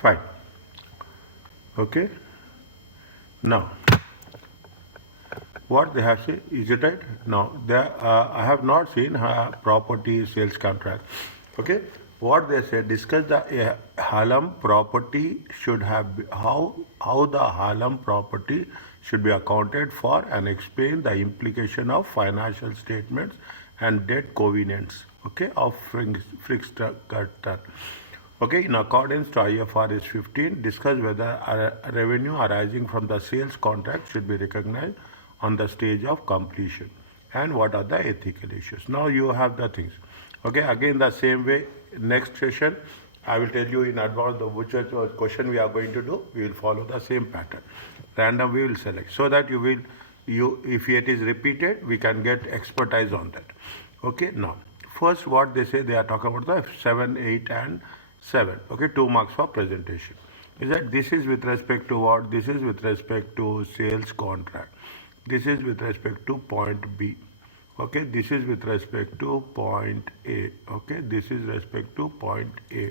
Fine. Okay. Now, what they have said, is it right? Now, I have not seen property sales contract. Okay. What they said, discuss the Hallam property should have, how the Hallam property should be accounted for and explain the implication of financial statements and debt covenants, okay, of Fiskerton. Okay, in accordance to IFRS 15, discuss whether a revenue arising from the sales contract should be recognized on the stage of completion and what are the ethical issues. Now you have the things. Okay, again the same way, next session, I will tell you in advance the which question we are going to do. We will follow the same pattern. Random we will select so that if it is repeated, we can get expertise on that. Okay, now, first what they say, they are talking about the 7, 8 and 7. Okay, 2 marks for presentation. Is that this is with respect to what? This is with respect to sales contract. This is with respect to point B. Okay, this is with respect to point A. Okay, this is respect to point A.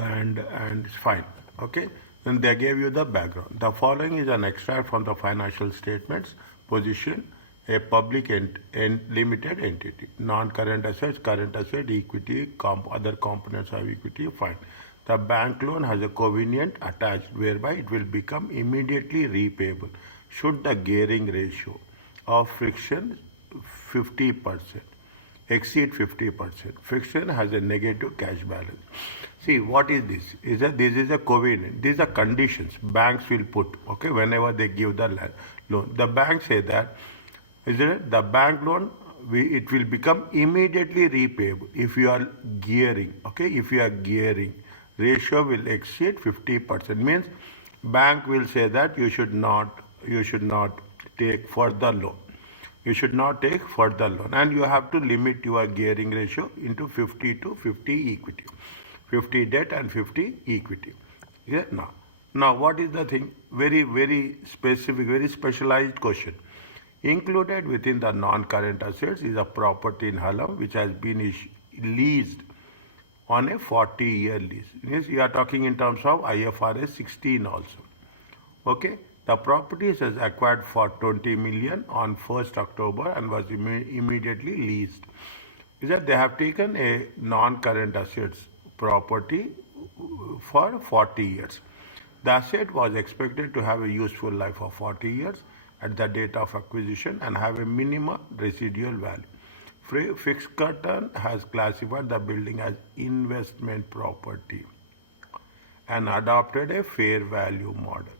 And it's fine. Okay, then they gave you the background. The following is an extract from the financial statements position. A public limited entity, non-current assets, current asset, equity, other components of equity, fine. The bank loan has a covenant attached whereby it will become immediately repayable should the gearing ratio of friction 50% exceed 50%. Friction has a negative cash balance. See, what is this? This is a covenant. These are conditions banks will put, okay, whenever they give the loan. The bank say that, is it? The bank loan, it will become immediately repayable if you are gearing. Okay, if you are gearing, ratio will exceed 50%. Means bank will say that you should not take further loan. You should not take further loan, and you have to limit your gearing ratio into 50 to 50 equity, 50 debt and 50 equity. Yeah. Now what is the thing? Very specific, very specialized question. Included within the non-current assets is a property in Hallam which has been leased on a 40-year lease. Means you are talking in terms of IFRS 16 also. Okay, the property is acquired for 20 million on 1st October and was immediately leased. Is that they have taken a non-current assets property for 40 years. The asset was expected to have a useful life of 40 years at the date of acquisition and have a minimum residual value. Fiskerton has classified the building as investment property and adopted a fair value model.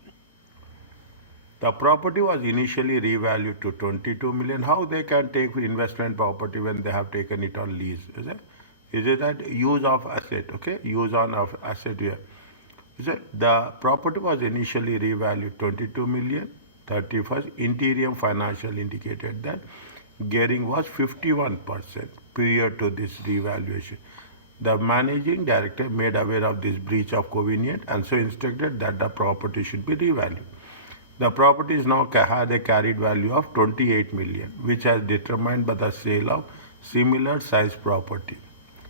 The property was initially revalued to 22 million. How they can take investment property when they have taken it on lease? Is it that use of asset? Okay, use on of asset here. Is it the property was initially revalued 22 million. 31st, Interior Financial indicated that gearing was 51% prior to this revaluation. The managing director made aware of this breach of covenant and so instructed that the property should be revalued. The property is now had a carried value of 28 million, which has determined by the sale of similar size property.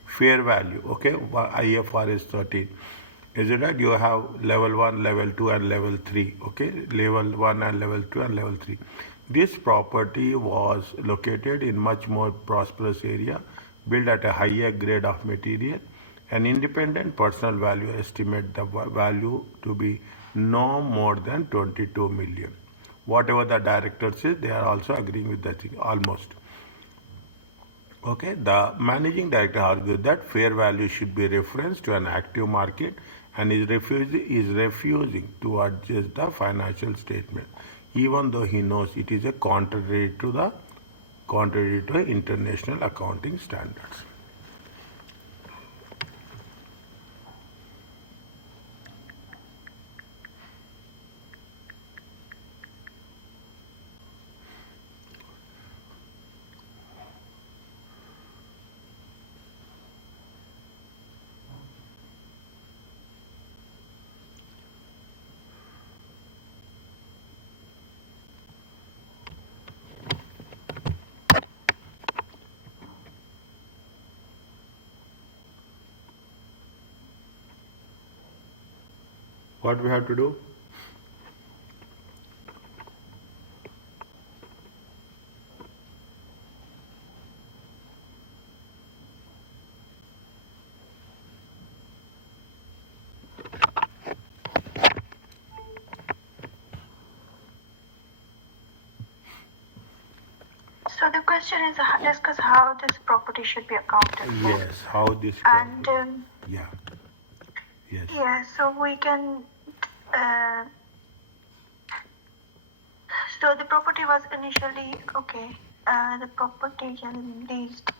Fair value, okay, IFRS 13. Is it right? You have level 1, level 2 and level 3. Okay, level 1 and level 2 and level 3. This property was located in much more prosperous area, built at a higher grade of material. An independent personal value estimate the value to be no more than 22 million. Whatever the director says, they are also agreeing with that thing, almost. Okay, the managing director argued that fair value should be referenced to an active market and is refusing to adjust the financial statement, even though he knows it is a contrary to international accounting standards. What we have to do? So the question is discuss how this property should be accounted for. Yes, how this. And yeah. Yes. yeah, so we can. So the property was initially okay. The property is leased.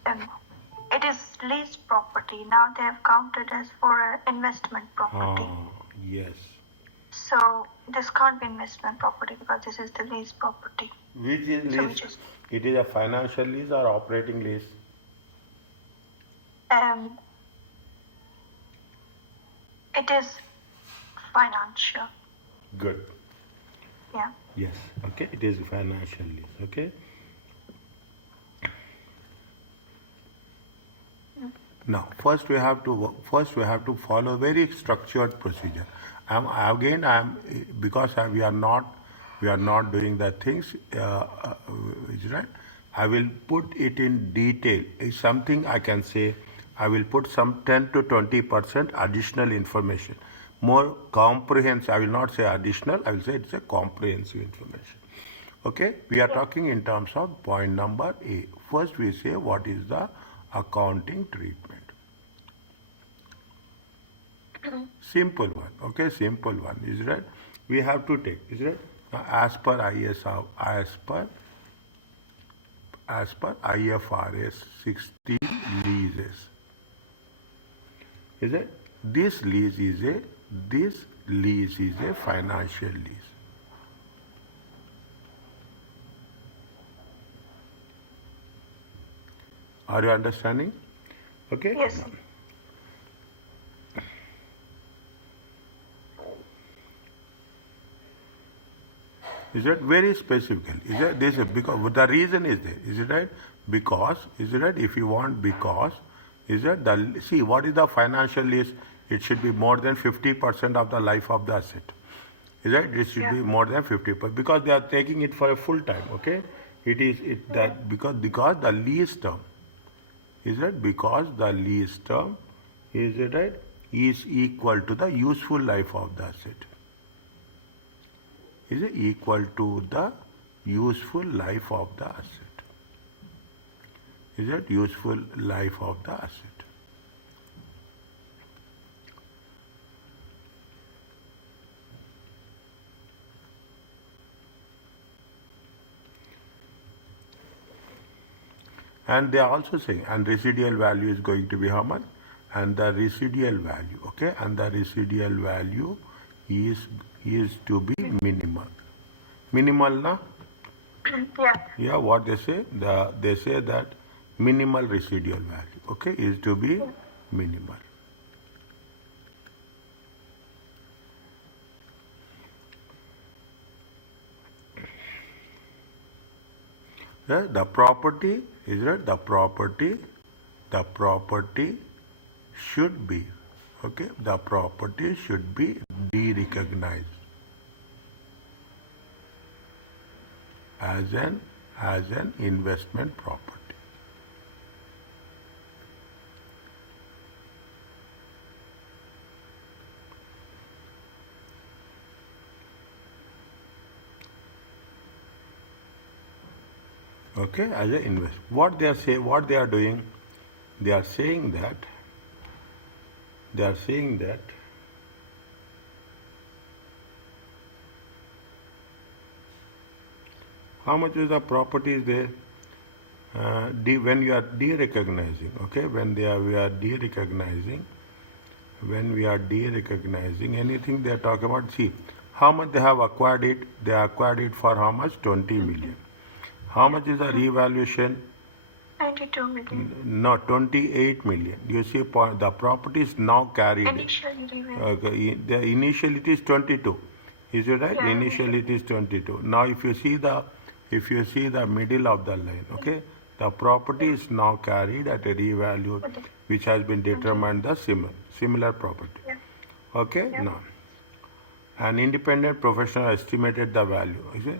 It is leased property. Now they have counted as for investment property. Yes. So this can't be investment property because this is the lease property. Which is lease? So which is, it is a financial lease or operating lease? It is financial. Good. Yeah. Yes. Okay. It is financial lease. Okay. Now, first we have to follow very structured procedure. Because we are not doing the things, right? I will put it in detail. It's something I can say. I will put some 10 to 20% additional information, more comprehensive. I will not say additional. I will say it's a comprehensive information. Okay, we are talking in terms of point number A. First, we say what is the accounting treatment. Simple one, okay, simple one, is right? We have to take, is right? Now, as per IFRS 16 leases, is it? This lease is a financial lease. Are you understanding? Okay? Yes. No. Is it very specifically? Is it this? Because the reason is there. Is it right? Because is it right? If you want because, is it the see what is the financial lease? It should be more than 50% of the life of the asset. Is right? It should be more than 50% because they are taking it for a full time. Okay? It is that because the lease term. Is it because the lease term is it right is equal to the useful life of the asset. Is equal to the useful life of the asset. Is it useful life of the asset? And they are also saying, and residual value is going to be how much? And the residual value, okay? And the residual value is to be minimal. Minimal, na? Yeah. Yeah, what they say? They say that minimal residual value, okay, is to be minimal. Yeah, the property, is it? The property should be, okay, the property should be de-recognized as an investment property. Okay, as an investment. What they are doing, they are saying that how much is the property is there? When you are de-recognizing, okay, when we are de-recognizing anything they are talking about, see, how much they have acquired it? They acquired it for how much? 20 million. How much is the revaluation? 92 million. No, 28 million. You see, the property is now carried. Initially, okay, initially it is 22. Is it right? Yeah. Initially it is 22. Now, if you see the middle of the line, okay, the property is now carried at a revalue which has been determined the similar property. Yeah. Okay, Yeah. now An independent professional estimated the value. Okay?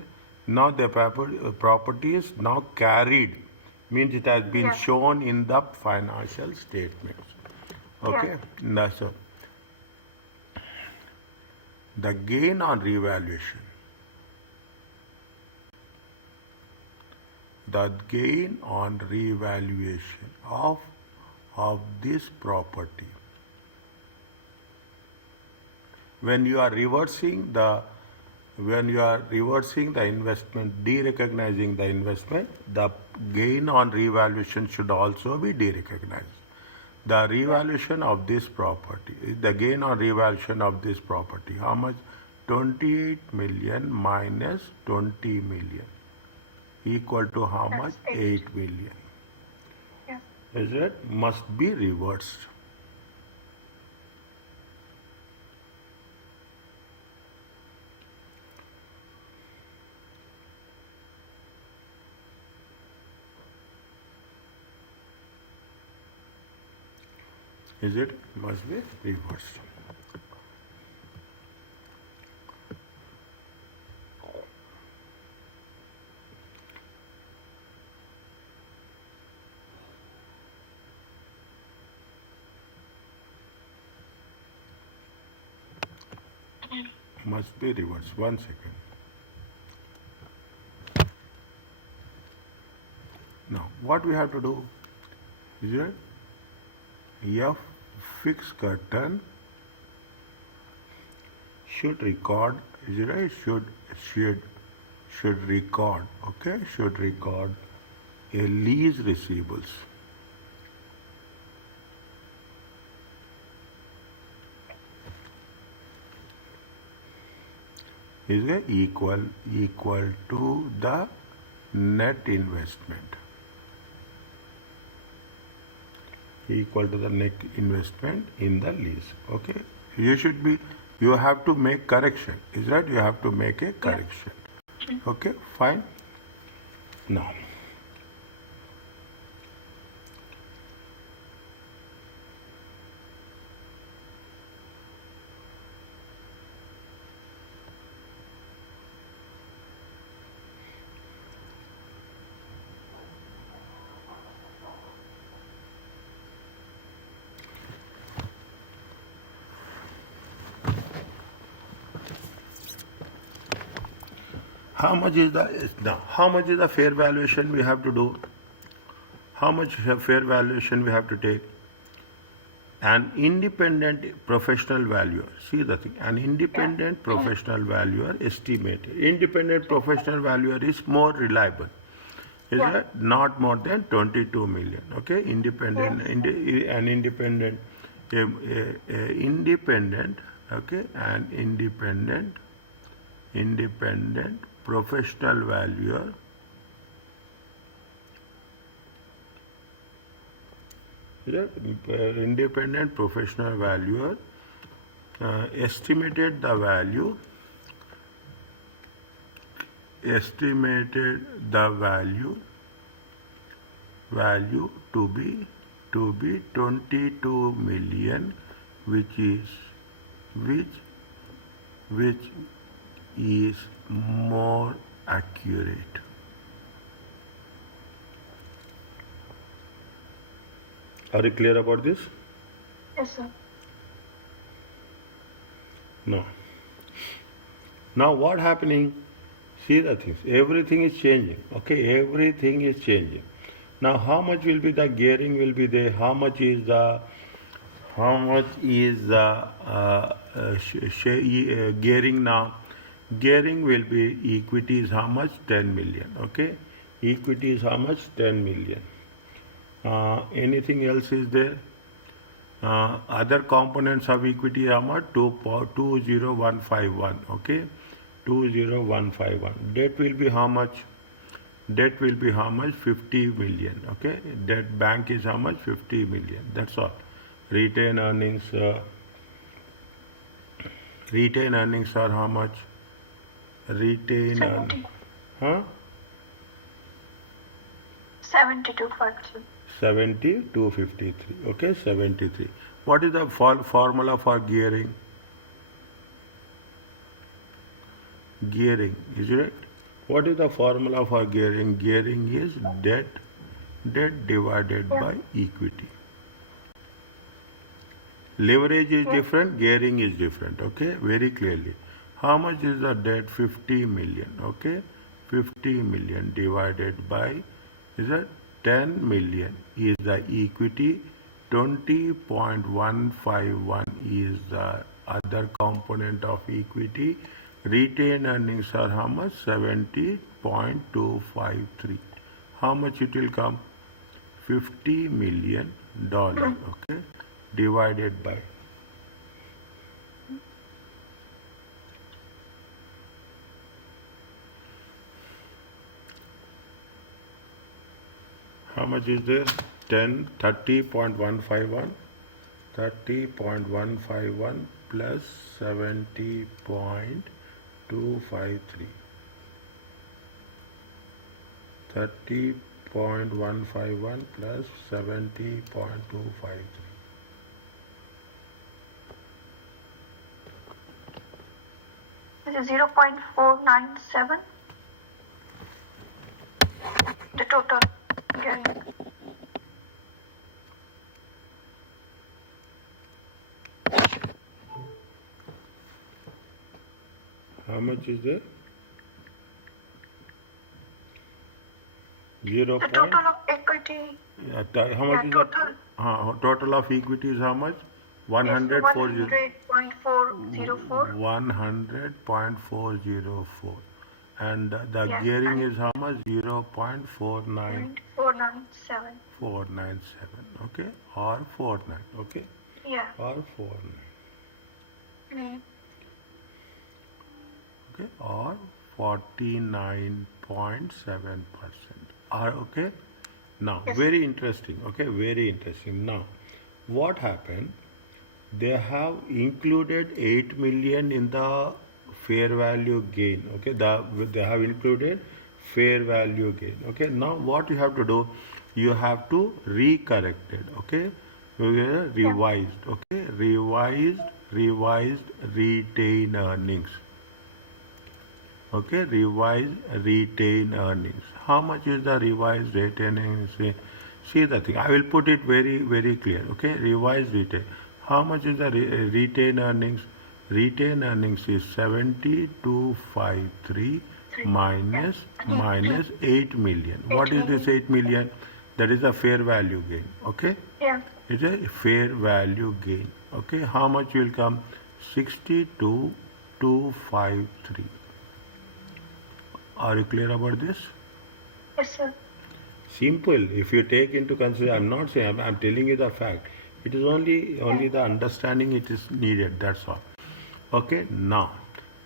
Now the property is now carried, means it has been Yes. shown in the financial statements. Okay, Yes. that's all. The gain on revaluation. The gain on revaluation of this property. When you are reversing the investment, derecognizing the investment, the gain on revaluation should also be derecognized. The revaluation of this property, the gain on revaluation of this property, how much? 28 million minus 20 million equal to how That's much? 8. 8 million. Yes. Is it? Must be reversed. Is it? Must be reversed. Must be reversed. 1 second. Now, what we have to do is it? F Fiskerton should record, is it right? Should record, okay? Should record a lease receivables. Is it equal to the net investment. Equal to the net investment in the lease. Okay. You have to make correction. Is that you have to make a correction. Okay, fine. Now, how much is the fair valuation we have to do? How much fair valuation we have to take? An independent professional valuer. See the thing. An independent professional valuer estimated. Independent professional valuer is more reliable. Is that not more than 22 million? Okay, independent. An independent. Independent. Okay, an independent professional valuer independent professional valuer estimated the value to be 22 million, which is more accurate. Are you clear about this? Yes, sir. No. Now what happening? See the things. Everything is changing. Okay, everything is changing. Now how much will be the gearing will be there? How much is the gearing now? Gearing will be equity is how much? 10 million. Okay, equity is how much? 10 million. Anything else is there? Other components of equity how much? 20151. Okay, 20151. Debt will be how much? Debt will be how much? 50 million. Okay, debt bank is how much? 50 million. That's all. Retained earnings. Retained earnings are how much? Retained earnings. 72.2. 7253. Okay, 73. What is the formula for gearing? gearing, is it? What is the formula for gearing? Gearing is debt divided by equity. Leverage is different, gearing is different, okay? Very clearly. How much is the debt? 50 million, okay? 50 million divided by, is it 10 million is the equity, 20.151 is the other component of equity. Retained earnings are how much? 70.253. How much it will come? $50 million, okay? Divided by. How much is there? 30.151. 30.151 plus 70.253. 30.151 plus 70.253. This is 0.497. The total gearing. How much is there? 0. The total of equity. How much is total. the total of equity is how much? 100.404. 100.404. And the gearing is how much? 0.49. 497. 497, okay? Or 49, okay? Yeah. Or 49. Okay, or 49.7%. Okay? Now, very interesting, okay? Very interesting. Now, what happened? They have included 8 million in the fair value gain, okay? They have included fair value gain, okay? Now, what you have to do? You have to recorrect it, okay? Revised, okay? Revised retained earnings. Okay, revised retained earnings. How much is the revised retained earnings? See the thing. I will put it very, very clear. Okay, revised retained. How much is the retained earnings? Retained earnings is 7253 minus 8 million. What is this 8 million? That is a fair value gain. Okay? Yeah. It's a fair value gain. Okay, how much will come? 62,253. Are you clear about this? Yes, sir. Simple. If you take into consideration, I'm not saying, I'm telling you the fact. It is only the understanding it is needed. That's all. Okay. Now,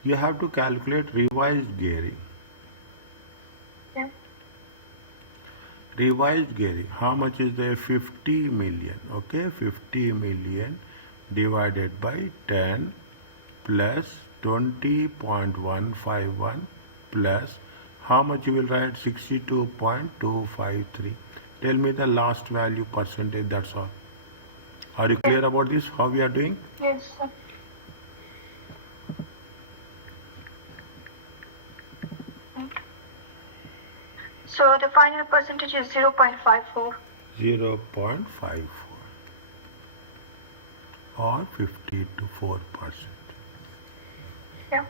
you have to calculate revised gearing. Yeah. Revised gearing. How much is there? 50 million. Okay. 50 million divided by 10 plus 20.151 plus how much you will write? 62.253. Tell me the last value percentage, that's all. Are you clear about this, how we are doing? Yes, sir. So the final percentage is 0.54. 0.54 or 54%. Yeah.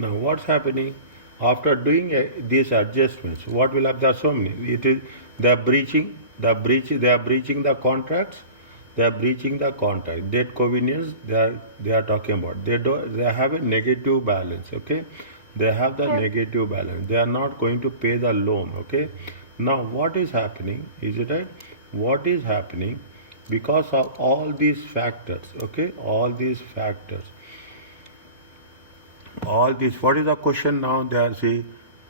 Now what's happening? After doing these adjustments, what will happen? There are so many. It is they are breaching the contracts. They are breaching the contract. Debt convenience they are talking about. They have a negative balance. Okay, they have the negative balance. They are not going to pay the loan. Okay. Now what is happening? Is it right? What is happening? Because of all these factors. Okay, all these factors. All this, what is the question now? They are saying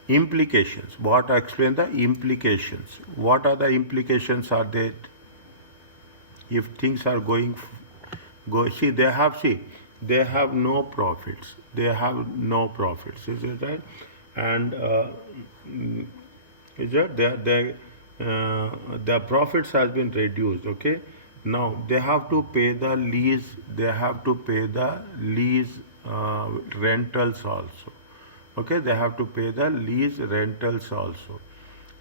implications. What I explain the implications. What are the implications are that if things are going, they have no profits. They have no profits, is it right? And Is that their profits has been reduced? Okay. Now they have to pay the lease. They have to pay the lease rentals also. Okay, they have to pay the lease rentals also,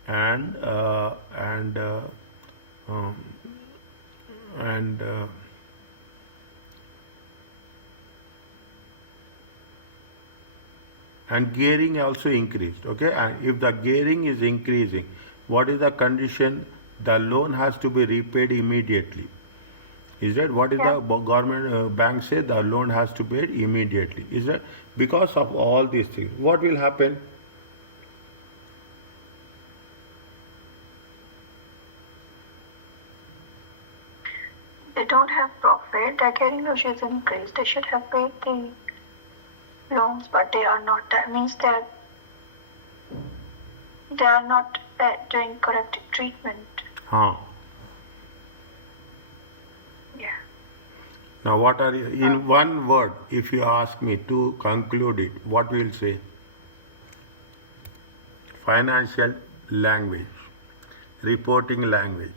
and uh, and uh, um, and and gearing also increased. Okay, and if the gearing is increasing, what is the condition? The loan has to be repaid immediately. Is that what is Yeah. the government bank say? The loan has to be paid immediately. Is that because of all these things? What will happen? They don't have profit. Their carrying ratio is increased. They should have paid the loans, but they are not. That means they are not doing correct treatment. Huh. Yeah. Now, what are you, in one word, if you ask me to conclude it, what will say? Financial language, reporting language,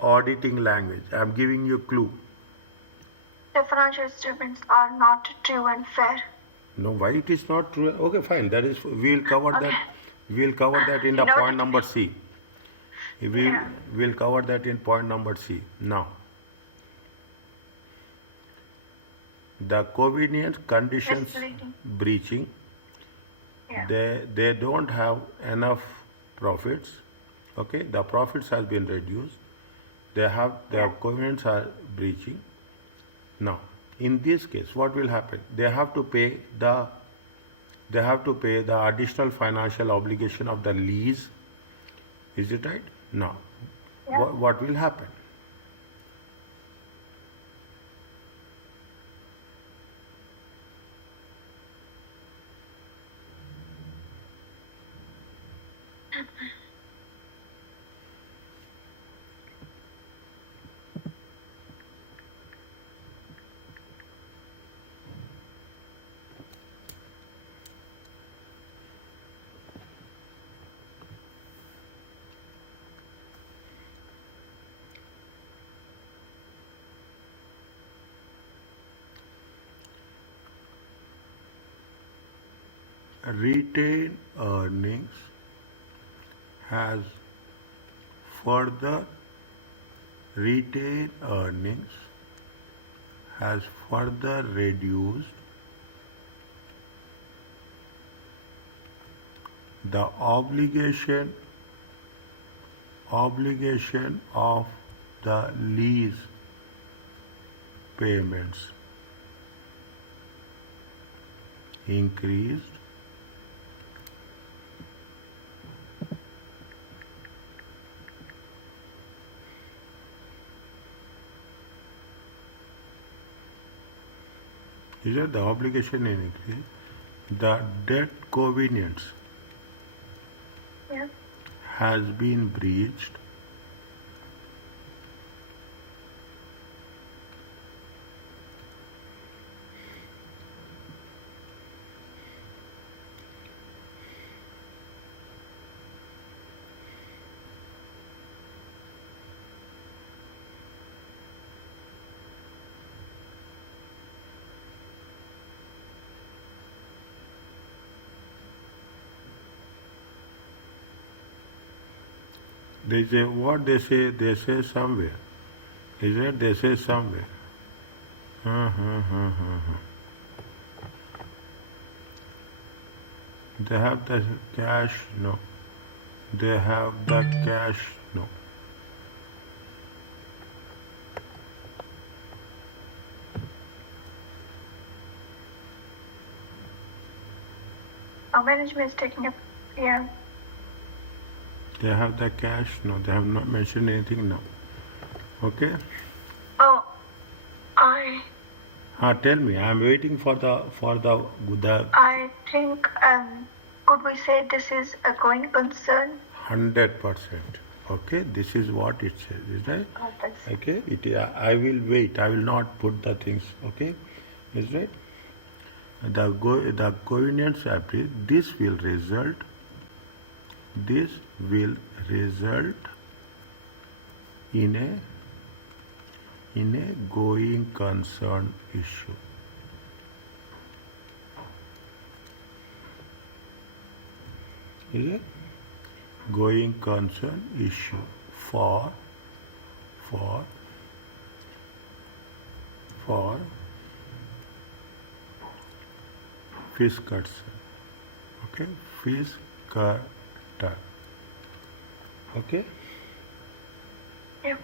auditing language. I'm giving you a clue. The financial statements are not true and fair. No, why it is not true? Okay, fine. That is, we'll cover Okay. that. We'll cover that in the You know point that- number C. Yeah. We'll cover that in point number C. Now, the convenience conditions Misleading. breaching. Yeah. They don't have enough profits. Okay, the profits has been reduced. Their Yeah. convenience are breaching. Now, in this case, what will happen? They have to pay the additional financial obligation of the lease. Is it right? Now, Yeah. what will happen? Retained earnings has further retained earnings has further reduced the obligation of the lease payments increased is that the obligation increased, the debt covenants Yeah. has been breached they say what they say somewhere. Is that they say somewhere? They have the cash, no. They have the cash, no. Our management is taking up. Yeah. They have the cash, no. They have not mentioned anything, no. Okay. Oh, I Tell me. I am waiting for the I think could we say this is a going concern? 100%. Okay. This is what it says, is right? Oh, that's- Okay. I will wait. I will not put the things. Okay. Is right. the convenience appli, this will result in a going concern issue. Is it? Going concern issue for Fiskerton. Okay, Fiskerton. Okay. Yep.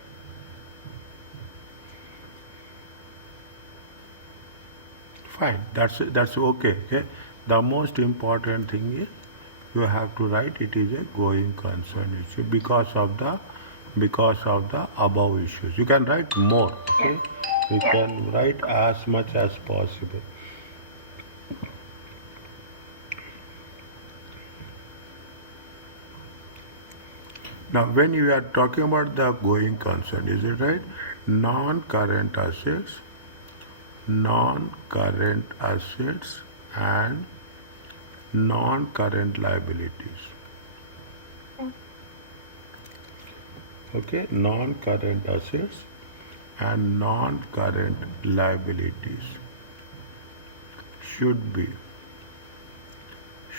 Fine. That's okay. Okay. The most important thing is you have to write it is a going concern issue because of the above issues. You can write more. Okay. You can write as much as possible. Now, when you are talking about the going concern, is it right? Non-current assets, and non-current liabilities. Okay, non-current assets and non-current liabilities should be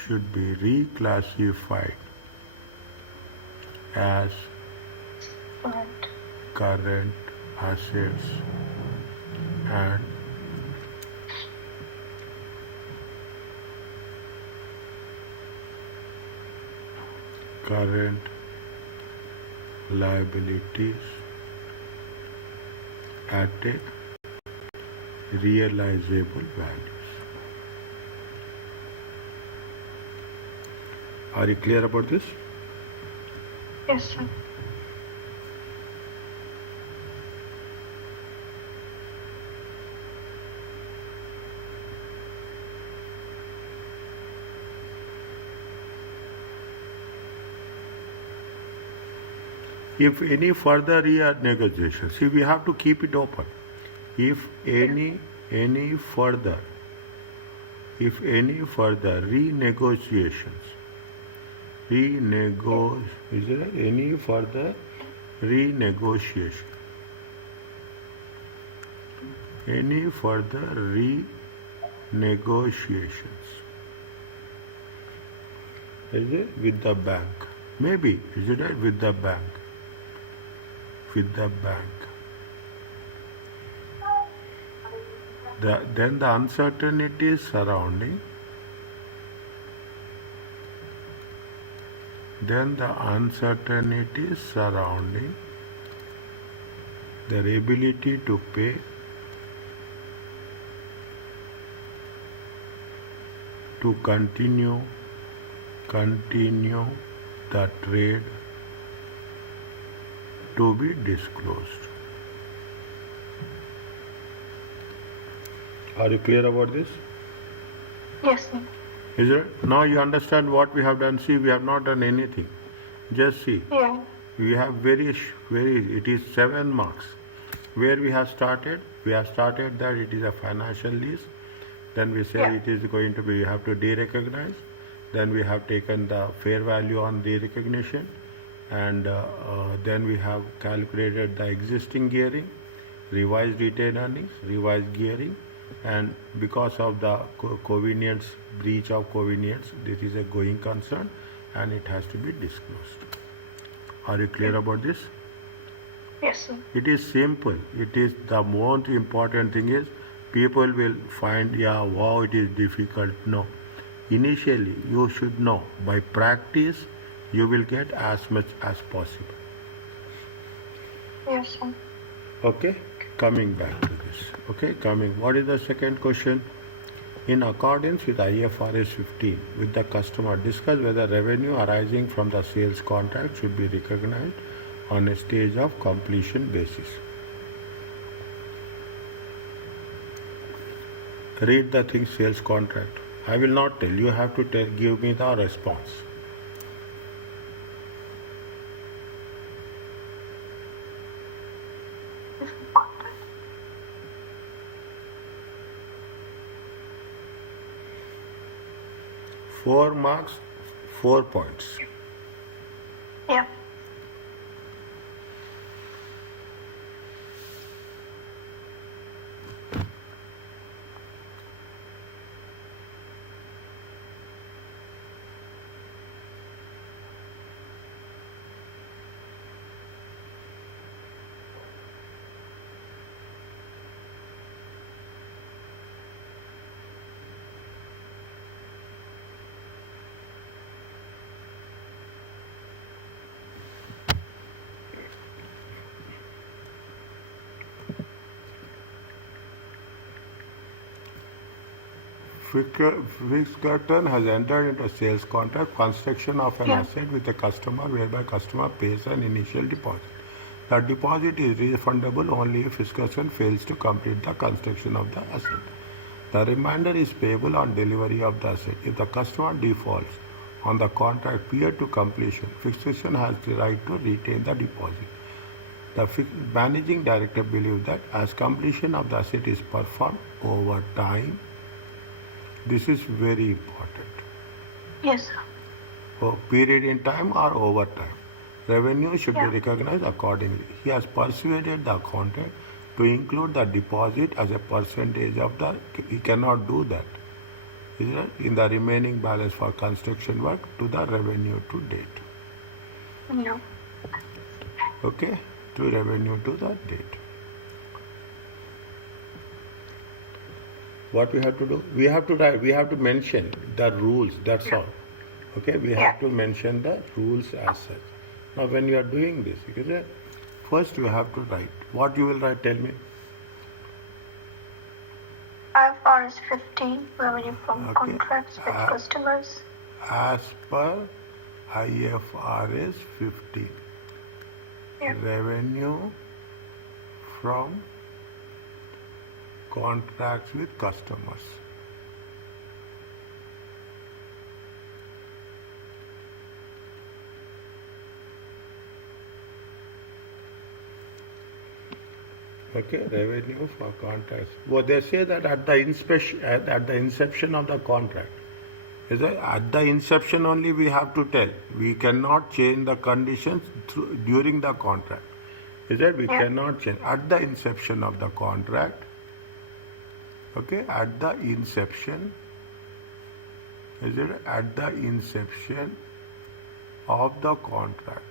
reclassified as current assets and current liabilities at a realizable values. Are you clear about this? Yes, sir. If any further negotiations, see, we have to keep it open. If any further renegotiations, is there any further renegotiation? Any further renegotiations? Is it with the bank? Maybe, is it right? With the bank. Then the uncertainties surrounding their ability to pay to continue the trade to be disclosed. Are you clear about this? Yes, sir. Is it? Now you understand what we have done. See, we have not done anything. Just see. Yeah. We have it is 7 marks. Where we have started? We have started that it is a financial lease. Then we say it is going to be, you have to de-recognize. Then we have taken the fair value on de-recognition. And then we have calculated the existing gearing, revised retained earnings, revised gearing, and because of the breach of convenience, this is a going concern and it has to be disclosed. Are you clear about this? Yes, sir. It is simple. It is the most important thing is people will find, wow, it is difficult. No. Initially, you should know. By practice, you will get as much as possible. Yes, sir. Okay, coming back to this. Okay, what is the second question? In accordance with IFRS 15, with the customer, discuss whether revenue arising from the sales contract should be recognized on a stage of completion basis. Read the thing, sales contract. I will not tell. You have to give me the response. 4 marks, 4 points. Yeah. Fiskerton has entered into a sales contract construction of an Yeah. asset with a customer whereby customer pays an initial deposit. The deposit is refundable only if Fiskerton fails to complete the construction of the asset. The remainder is payable on delivery of the asset. If the customer defaults on the contract prior to completion, Fiskerton has the right to retain the deposit. The managing director believes that as completion of the asset is performed over time, this is very important. Yes, sir. Period in time or over time. Revenue should Yeah. be recognized accordingly. He has persuaded the accountant to include the deposit as a percentage of the. He cannot do that. Is it? In the remaining balance for construction work to the revenue to date. No. Okay? To revenue to the date. What we have to do? We have to write, we have to mention the rules, that's all. Okay, we have to mention the rules as such. Now when you are doing this, you say, first you have to write. What you will write, tell me. IFRS 15, revenue from Okay. contracts with customers. As per IFRS 15, Yeah. revenue from contracts with customers. Okay, revenue for contracts. Well, they say that at the inception of the contract, is it? At the inception only we have to tell. We cannot change the conditions during the contract. Is that we cannot change at the inception of the contract. Okay, at the inception. Is it at the inception of the contract?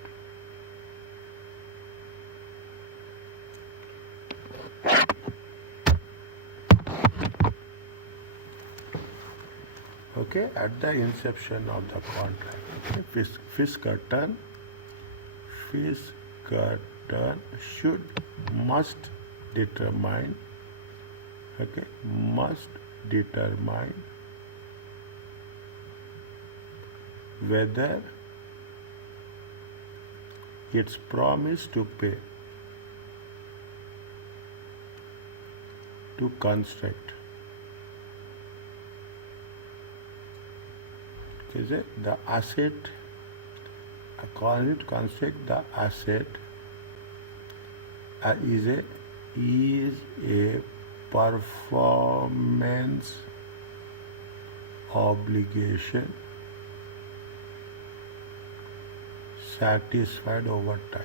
Okay, at the inception of the contract. Okay, Fiskerton must determine. Okay, must determine whether its promise to pay to construct is it the asset according to construct the asset is a performance obligation satisfied over time.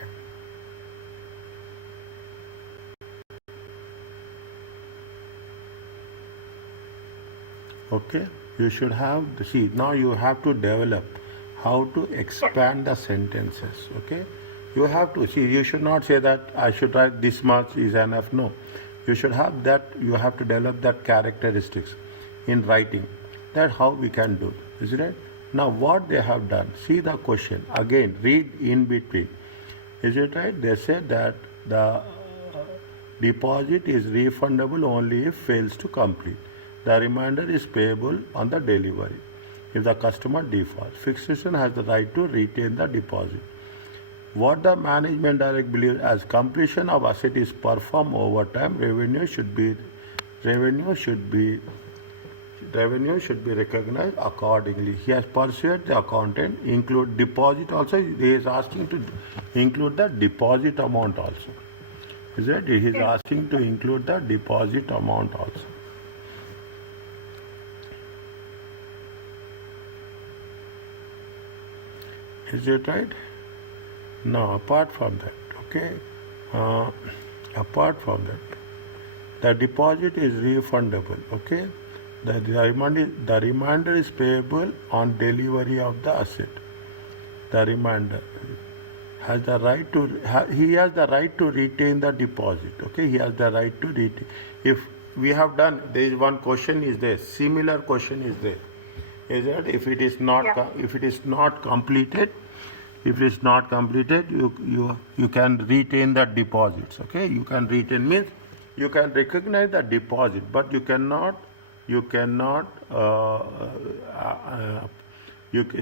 Okay, you should have see now you have to develop how to expand the sentences. Okay, you have to see, you should not say that I should write this much is enough. No, you should have that, you have to develop that characteristics in writing. That how we can do, isn't it? Now what they have done, see the question again, read in between. Is it right? They said that the deposit is refundable only if fails to complete. The remainder is payable on the delivery. If the customer defaults, Fiskerton has the right to retain the deposit. What the management director believes as completion of asset is performed over time, revenue should be recognized accordingly. He has persuaded the accountant include deposit also. He is asking to include the deposit amount also. Is it? He is asking to include the deposit amount also. Is it right? Now, apart from that, okay, uh, apart from that, the deposit is refundable, okay. The remainder is payable on delivery of the asset. The remainder has the right to he has the right to retain the deposit, okay. He has the right to retain. If we have done, there is one question is there, similar question is there, is that if it is not if it is not completed, if it is not completed, you can retain the deposits, okay. You can retain means you can recognize the deposit, but you cannot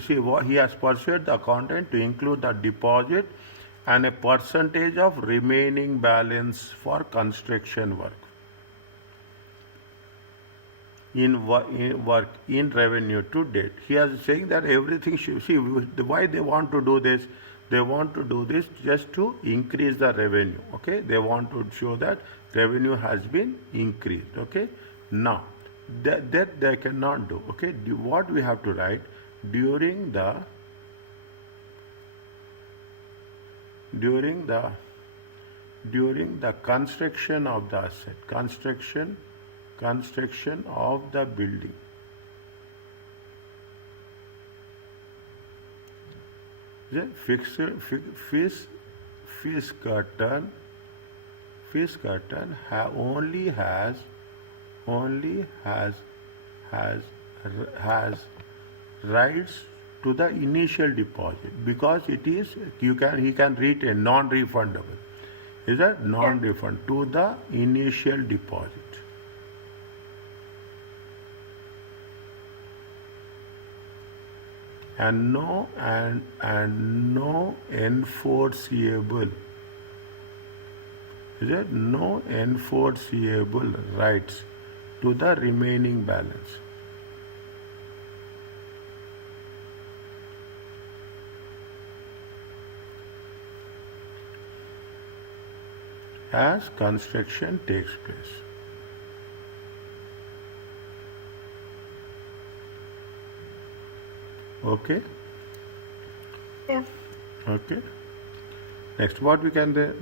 see what he has persuaded the accountant to include the deposit and a percentage of remaining balance for construction work in work in revenue to date. He is saying that everything should see why they want to do this. They want to do this just to increase the revenue. Okay, they want to show that revenue has been increased. Okay, now that they cannot do. Okay, what we have to write during the construction of the asset, construction of the building. The Fiskerton only has rights to the initial deposit because it is he can retain non-refundable. Is that non-refund to the initial deposit? And no enforceable. Is it no enforceable rights to the remaining balance? As construction takes place. Okay. Yeah. Okay. Next, what we can do?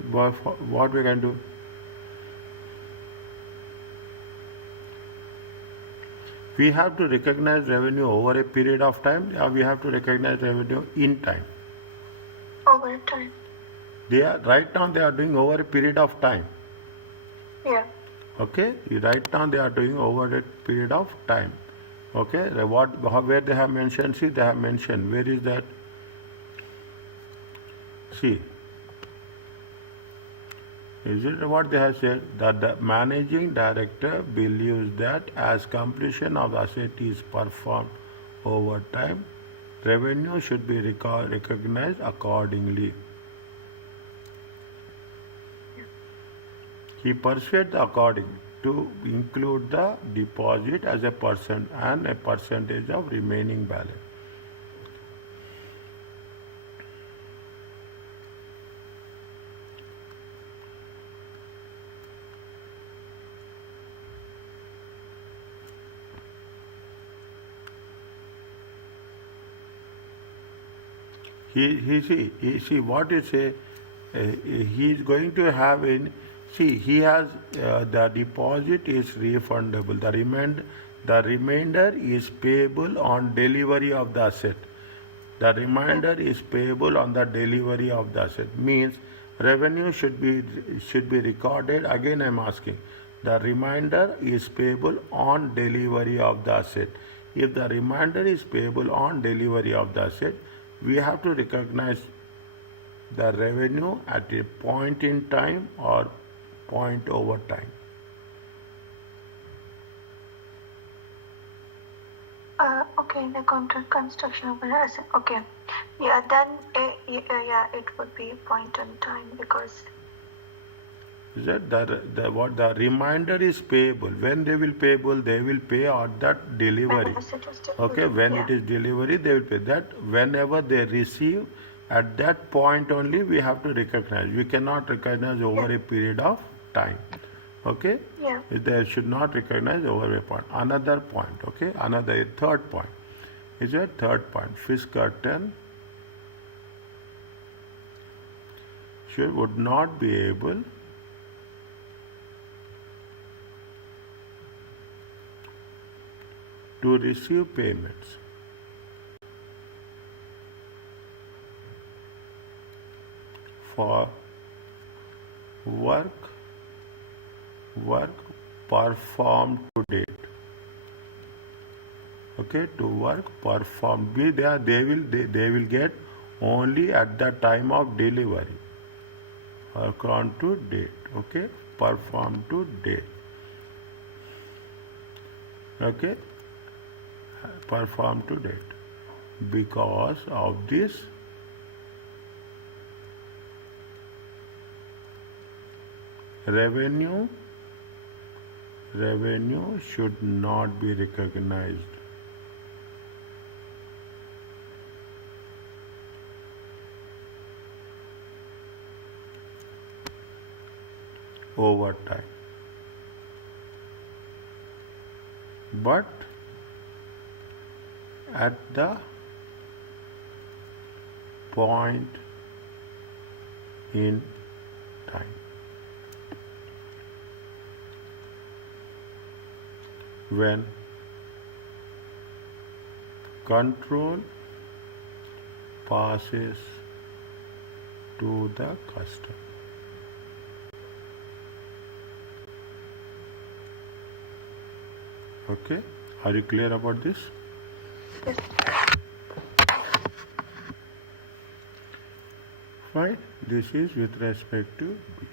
We have to recognize revenue over a period of time, or we have to recognize revenue in time. Over time. Right now they are doing over a period of time. Yeah. Okay. Right now they are doing over a period of time. Okay, where they have mentioned, see, they have mentioned, where is that? See, is it what they have said? That the managing director believes that as completion of the asset is performed over time, revenue should be recognized accordingly. He persuades the according to include the deposit as a percent and a percentage of remaining balance. He see what you say. He is going to have in. See, he has the deposit is refundable. The remainder is payable on delivery of the asset. The remainder is payable on the delivery of the asset. Means revenue should be recorded. Again, I am asking. The remainder is payable on delivery of the asset. If the remainder is payable on delivery of the asset, we have to recognize the revenue at a point in time or point over time. Okay, the contract construction of an asset. Okay, yeah, then yeah, it would be a point in time because. Is that the remainder is payable? When they will payable, they will pay on that delivery. Okay, when it is delivery, they will pay that. Whenever they receive, at that point only we have to recognize. We cannot recognize over a period of time. Okay? Yeah. They should not recognize over a point. Another point, okay? Third point. Is a third point. Fiskerton would not be able to receive payments for work performed to date. Okay, to work performed. They will get only at the time of delivery. Work on to date. Okay, performed to date. Okay, performed to date. Because of this, revenue should not be recognized. Over time. But at the point in time. When control passes to the customer. Okay, are you clear about this? Yes. Fine, this is with respect to B.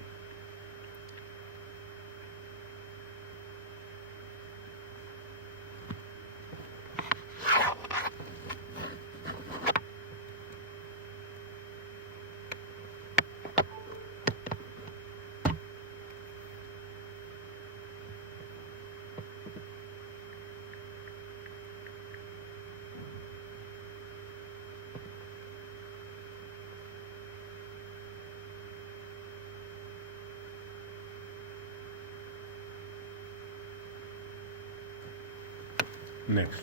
Next,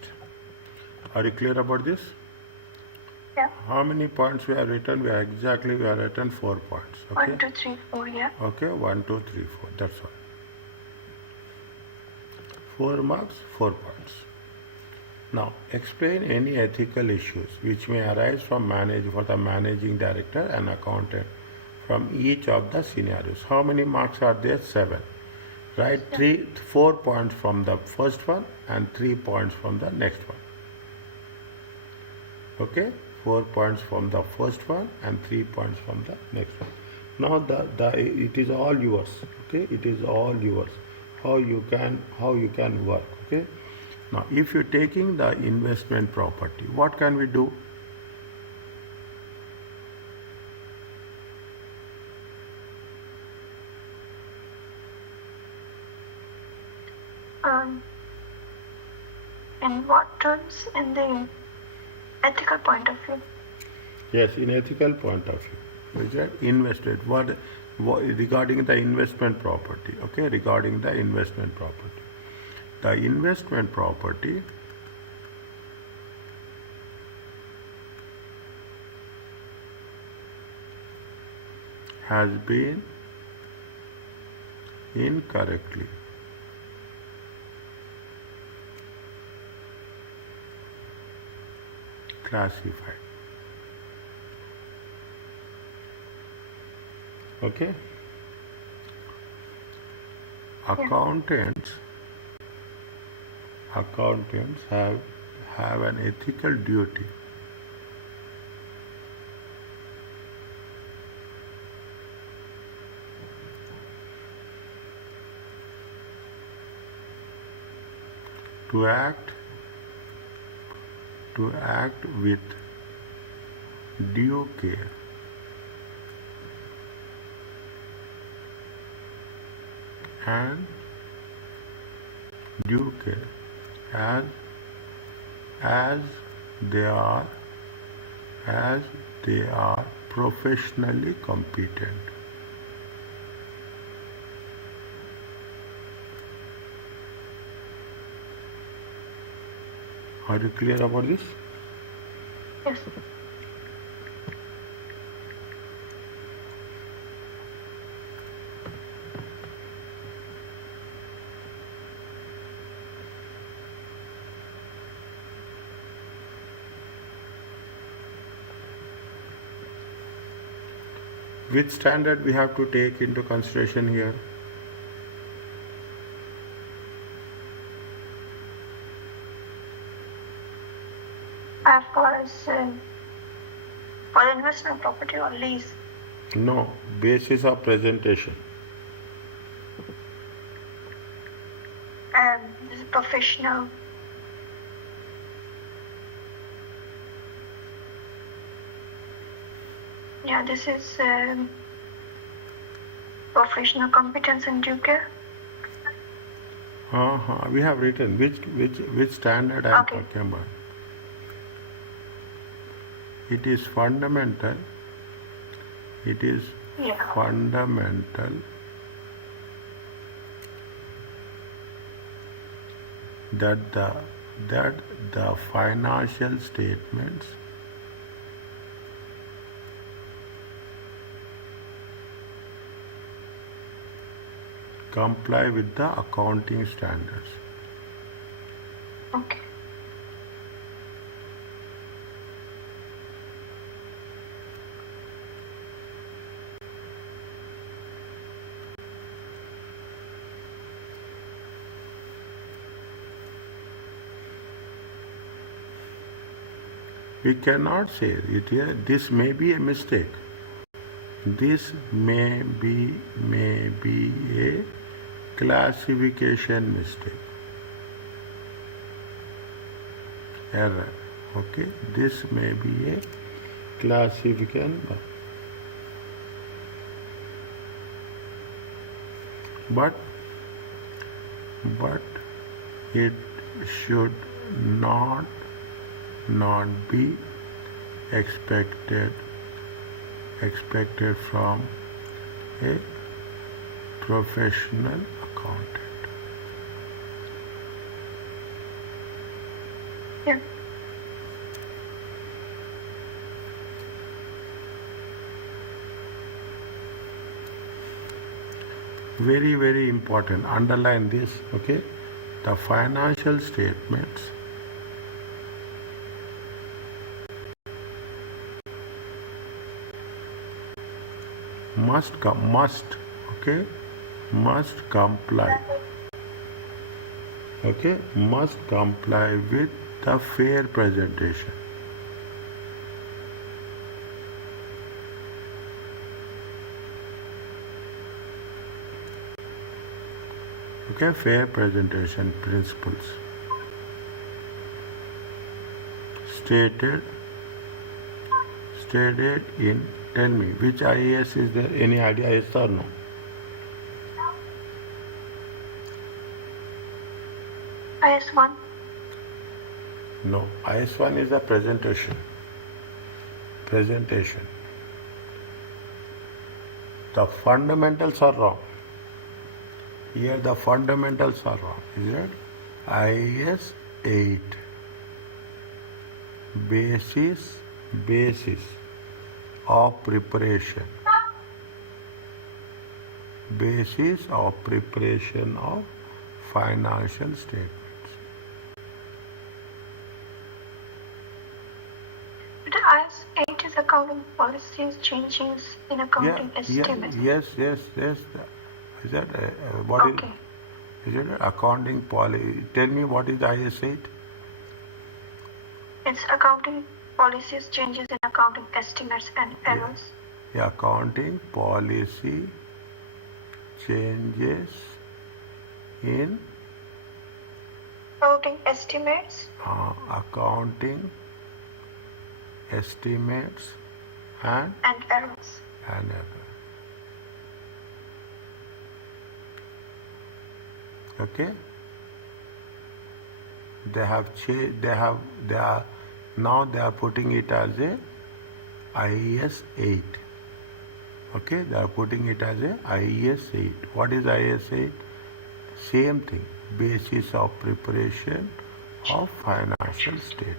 are you clear about this? Yeah. How many points we have written? We have written 4 points. Okay. 1, 2, 3, 4. Yeah. Okay, 1, 2, 3, 4. That's all. 4 marks, 4 points. Now, explain any ethical issues which may arise from for the managing director and accountant from each of the scenarios. How many marks are there? 7. Right? 4 points from the first one and 3 points from the next one. Okay? 4 points from the first one and 3 points from the next one. Now it is all yours. Okay? It is all yours. How you can work. Okay? Now, if you're taking the investment property, what can we do? In what terms? In the ethical point of view? Yes, in ethical point of view. Which are invested. What regarding the investment property? Okay, regarding the investment property. The investment property has been incorrectly classified. Okay? Accountants have an ethical duty to act with due care and due care as they are professionally competent. Are you clear about this? Yes. Which standard we have to take into consideration here? For investment property or lease? No, basis of presentation. This is professional. Yeah, this is professional competence and due care. We have written which standard I am talking about. It is fundamental. It is fundamental that the financial statements comply with the accounting standards. Okay. We cannot say it here. This may be a mistake. This may be a classification mistake. Error. Okay. This may be a classification. But it should not be expected from a professional accountant. Yeah. Very, very important. Underline this, okay? The financial statements must comply, must comply with the fair presentation. Okay, fair presentation principles stated in, tell me, which IAS is there? Any idea, yes or no? IS1? No, IS1 is a presentation. The fundamentals are wrong. Here the fundamentals are wrong, is it? IAS 8. Basis of preparation. Basis of preparation of financial statements. But IS8 is accounting policies, changes in accounting estimates. Yes. Is that what okay. Is it accounting policy? Tell me what is IS8? It's accounting policies, changes in accounting estimates and errors. Yeah, accounting policy changes in accounting estimates. Accounting estimates and errors. Okay. Now they are putting it as a IAS 8. Okay, they are putting it as a IAS 8. What is IAS 8? Same thing. Basis of preparation of financial statements.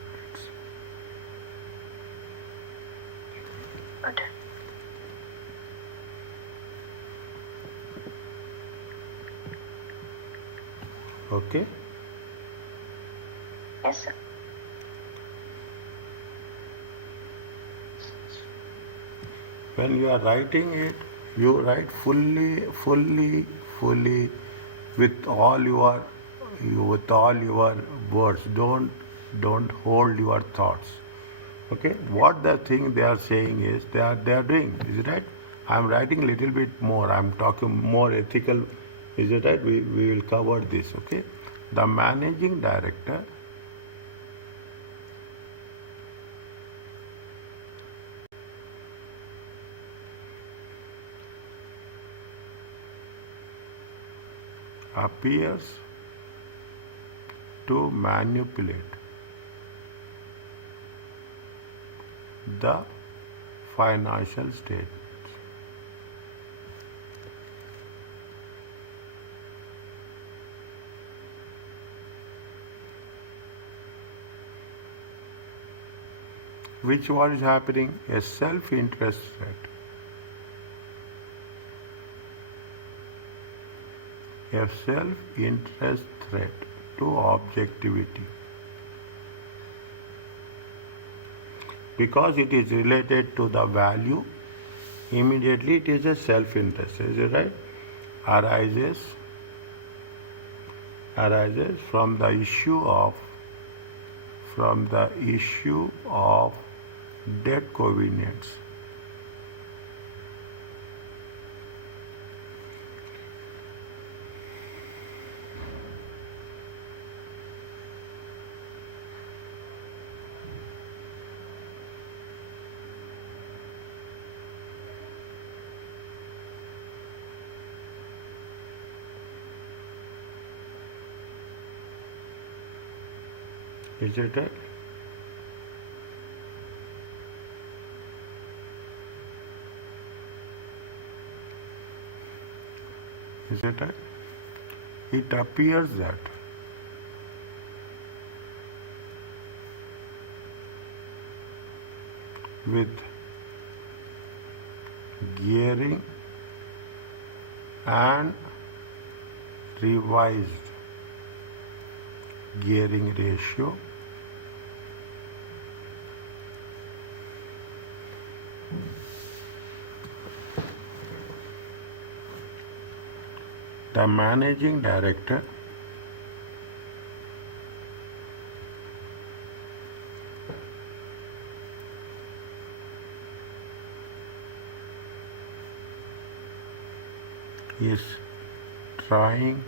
Okay. Okay. Yes, sir. when you are writing it, you write fully, with with all your words. Don't hold your thoughts. Okay, what the thing they are saying is they are doing. Is it right? I'm writing a little bit more. I'm talking more ethical. Is it right? We will cover this. Okay, the managing director appears to manipulate the financial statements. Which what is happening? A self-interest threat. A self-interest threat to objectivity. Because it is related to the value, immediately it is a self-interest. Is it right? Arises from the issue of debt convenience. Is it right? Is it right? It appears that with gearing and revised gearing ratio, the managing director is trying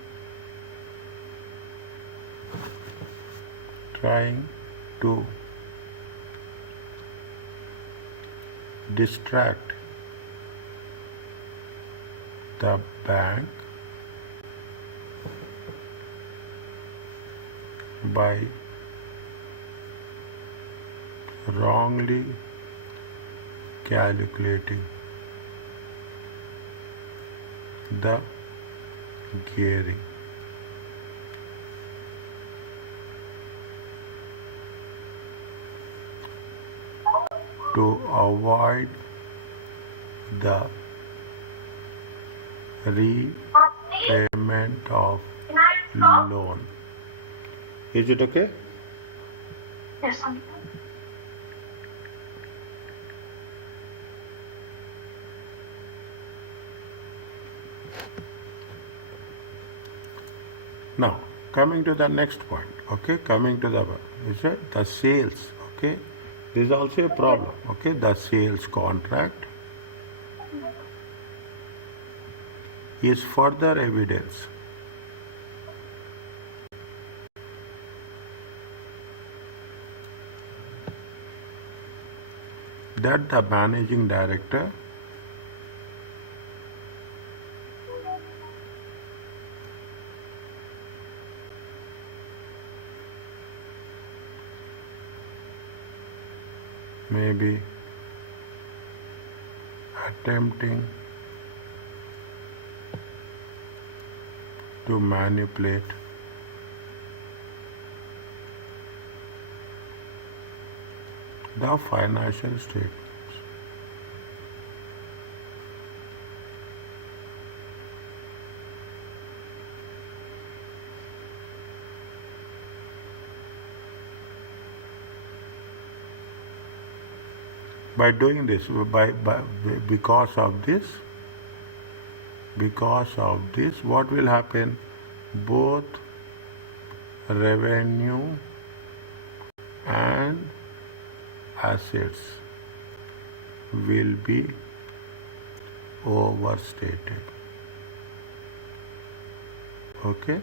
to distract the bank by wrongly calculating the gearing. To avoid the repayment of loan. Is it okay? Yes, sir. Now, coming to the next point, okay, coming to the sales, okay, this is also a problem, okay, the sales contract is further evidence that the managing director may be attempting to manipulate the financial statements. By doing this, because of this, what will happen? Both revenue and assets will be overstated. Okay?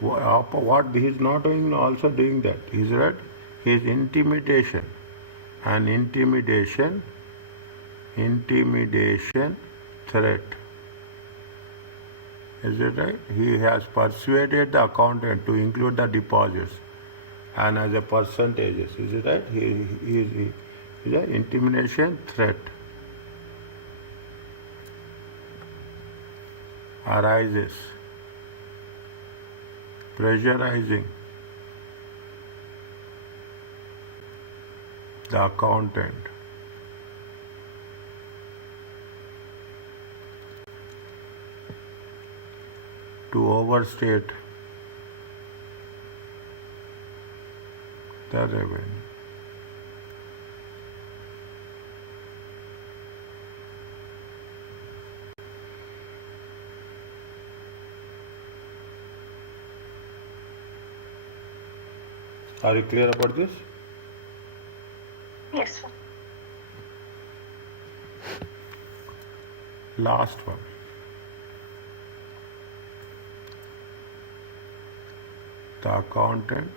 What he is not doing, also doing that. He is right. He is intimidation. And intimidation threat. Is it right? He has persuaded the accountant to include the deposits and as a percentages. Is it right? He is an intimidation threat. Arises. Pressurizing the accountant to overstate the revenue. Are you clear about this? Yes, sir. Last one. The accountant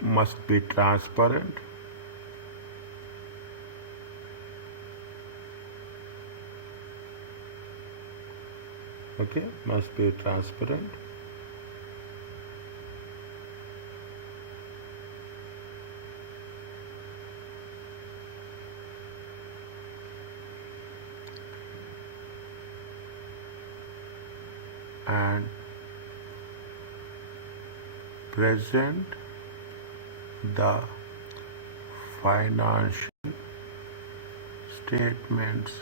must be transparent, okay, must be transparent, and present the financial statements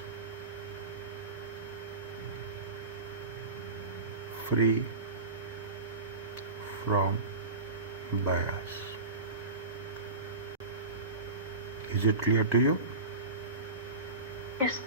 free from bias. Is it clear to you? Yes.